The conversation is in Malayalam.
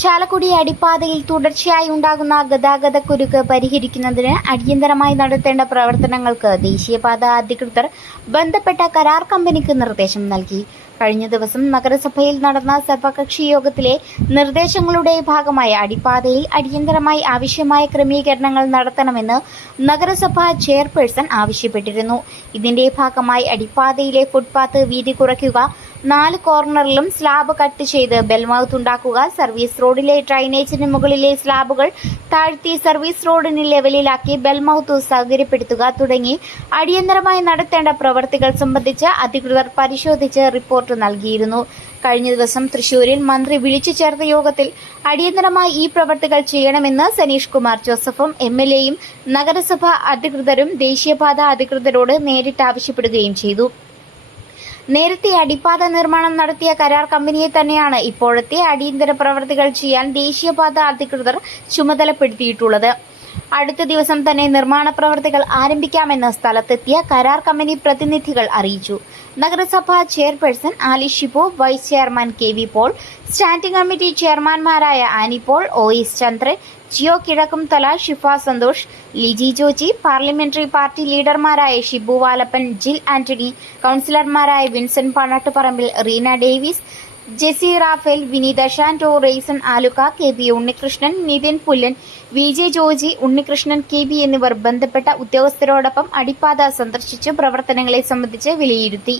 ചാലക്കുടി അടിപ്പാതയിൽ തുടർച്ചയായി ഉണ്ടാകുന്ന ഗതാഗതക്കുരുക്ക് പരിഹരിക്കുന്നതിന് അടിയന്തരമായി നടത്തേണ്ട പ്രവർത്തനങ്ങൾക്ക് ദേശീയപാത അധികൃതർ ബന്ധപ്പെട്ട കരാർ കമ്പനിക്ക് നിർദ്ദേശം നൽകി. കഴിഞ്ഞ ദിവസം നഗരസഭയിൽ നടന്ന സർവകക്ഷി യോഗത്തിലെ നിർദ്ദേശങ്ങളുടെ ഭാഗമായി അടിപ്പാതയിൽ അടിയന്തരമായി ആവശ്യമായ ക്രമീകരണങ്ങൾ നടത്തണമെന്ന് നഗരസഭാ ചെയർപേഴ്സൺ ആവശ്യപ്പെട്ടിരുന്നു. ഇതിന്റെ ഭാഗമായി അടിപ്പാതയിലെ ഫുട്പാത്ത് വീതി കുറയ്ക്കുക, 4 കോർണറിലും സ്ലാബ് കട്ട് ചെയ്ത് ബെൽമൗത്ത് ഉണ്ടാക്കുക, സർവീസ് റോഡിലെ ഡ്രൈനേജിന് മുകളിലെ സ്ലാബുകൾ താഴ്ത്തി സർവീസ് റോഡിന് ലെവലിലാക്കി ബെൽമൗത്ത് സൗകര്യപ്പെടുത്തുക തുടങ്ങി അടിയന്തരമായി നടത്തേണ്ട പ്രവൃത്തികൾ സംബന്ധിച്ച് അധികൃതർ പരിശോധിച്ച് റിപ്പോർട്ട് നൽകിയിരുന്നു. കഴിഞ്ഞ ദിവസം തൃശൂരിൽ മന്ത്രി വിളിച്ചു ചേർത്ത യോഗത്തിൽ അടിയന്തരമായി ഈ പ്രവൃത്തികൾ ചെയ്യണമെന്ന് സനീഷ് കുമാർ ജോസഫും MLAയും നഗരസഭാ അധികൃതരും ദേശീയപാത അധികൃതരോട് നേരിട്ട് ആവശ്യപ്പെടുകയും ചെയ്തു. നേരത്തെ അടിപ്പാത നിർമ്മാണം നടത്തിയ കരാർ കമ്പനിയെ തന്നെയാണ് ഇപ്പോഴത്തെ അടിയന്തര പ്രവൃത്തികൾ ചെയ്യാൻ ദേശീയപാത അധികൃതർ ചുമതലപ്പെടുത്തിയിട്ടുള്ളത്. അടുത്ത ദിവസം തന്നെ നിർമ്മാണ പ്രവൃത്തികൾ ആരംഭിക്കാമെന്ന് സ്ഥലത്തെത്തിയ കരാർ കമ്പനി പ്രതിനിധികൾ അറിയിച്ചു. നഗരസഭാ chairperson Ali Shibu, vice chairman KV Paul, standing committee ചെയർമാൻമാരായ Annie Paul, OS Chandran, Jio Kizhakkumthala, Shifa Santhosh, Liji Joji, parliamentary party ലീഡർമാരായ ഷിബു വാലപ്പൻ, ജിൽ ആന്റണി, കൌൺസിലർമാരായ Vincent Panattuparambil, Reena Davis, Jessy Raphael, Vineetha Shando, Reyson Alukka, KB Unnikrishnan, Nithin Pullan, VJ Joji, Unnikrishnan, KB എന്നിവർ ബന്ധപ്പെട്ട ഉദ്യോഗസ്ഥരോടൊപ്പം അടിപ്പാത സന്ദർശിച്ച് പ്രവർത്തനങ്ങളെ സംബന്ധിച്ച് വിലയിരുത്തി.